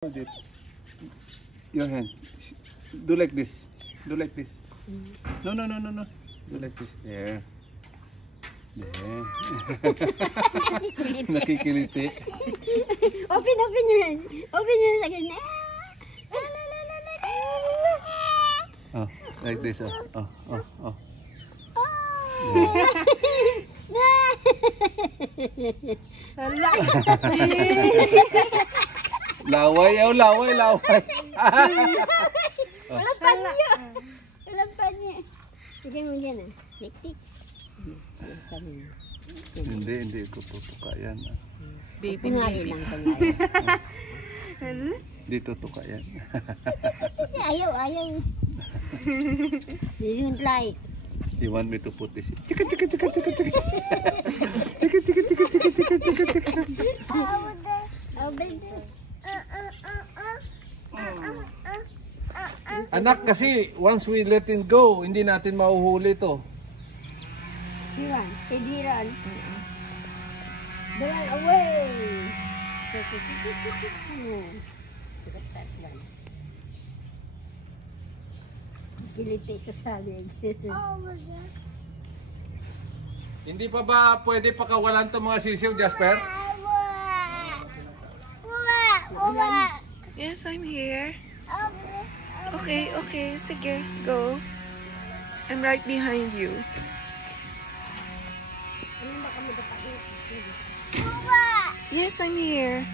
Hold it. Your hand. Do like this. Do like this. No. Do like this. There. There. Nakikiliti. Open your hand. Open your hand again. Oh, like this. Oh. Laway. Walang panyo. Walang panyo. Sige mo dyan ah. Tik-tik. Hindi ko tutuka yan. Kunwari lang. Hindi tutuka yan. Ayaw. You don't like. You want me to put this in? Anak, kasi once we let it go, hindi natin mahuhuli to. Siwan, tidiran. Run away. Kiliti sa salig. Hindi pa ba pwede pakawalan to mga sisiw, Jasper? Yes, I'm here. Okay, sige, go. I'm right behind you. Yes, I'm here.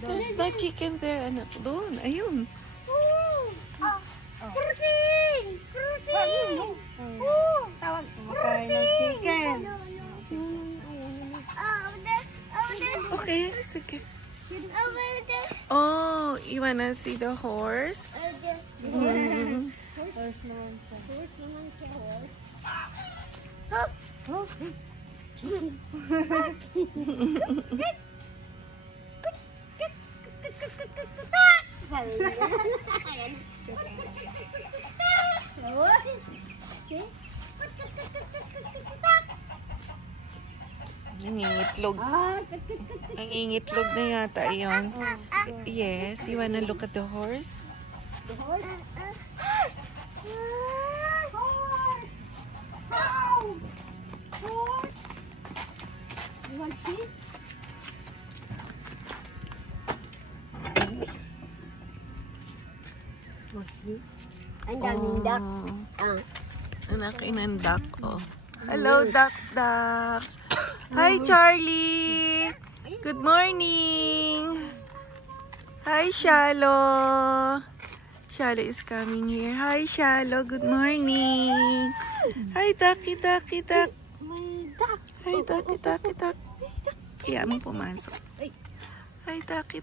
There's no chicken there, anak. Doon, ayun. Tawag kumakain ng chicken. Okay, sige. Oh, you wanna see the horse? Mm. Horse naman siya. Nangingitlog. Nangingitlog na yata yun. Yes, you wanna look at the horse? The horse? You want sheep? Ang daming duck. Anak ng duck, oh. Hello, ducks. Hi, Charlie. Good morning. Hi, Shallow. Shallow is coming here. Hi, Shallow. Good morning. Hi, ducky, duck. Hi, ducky. Kaya mo pumasok. Hi, ducky.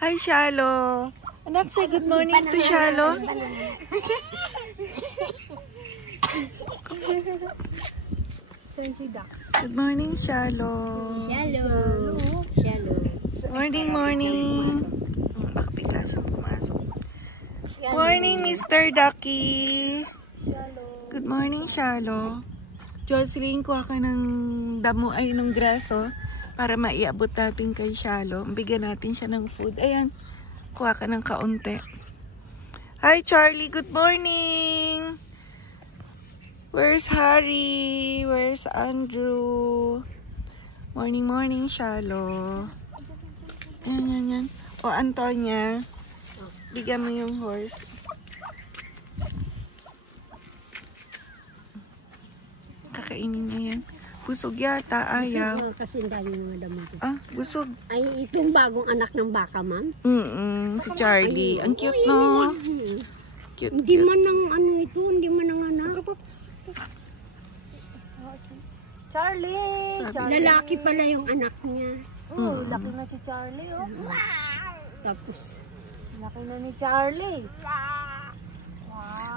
Hi, Shallow. Anak, say good morning to Shallow. Good morning, Shallow. Shallow. Morning. Baka bigla siyang pumasok. Morning, Mr. Ducky. Good morning, Shallow. Jocelyn, kuha ka ng damo ay ng graso para maiabot natin kay Shallow. Bigyan natin siya ng food. Ayan, kuha ka ng kaunti. Hi, Charlie. Good morning. Where's Harry? Where's Andrew? Morning, Shallow. Yan. O, Antonia. Bigyan mo yung horse. Kakainin niya yan. Busog yata, ayaw. Kasi dami mga damo. Ah, busog. Ay, itong bagong anak ng baka, ma'am. Si Charlie. Ang cute, no? Cute. Hindi man ng ano ito, hindi man ng anak. Charlie! Lalaki pala yung anak niya. Oh, laki na si Charlie, oh. Tapos, Laki na ni Charlie.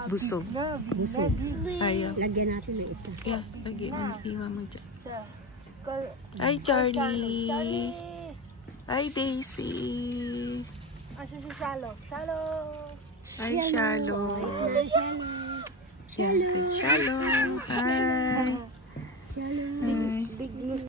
Busog. busog. Ayaw. Lagyan natin ng isa. Yeah, lagi mo. Iwa mo dyan. Ay, Charlie. Charlie. Ay, Daisy. Asa si Shalo? Shalo. Ay, Shallow. Yan si Shallow. Hi. Shallow. Hi. Big news.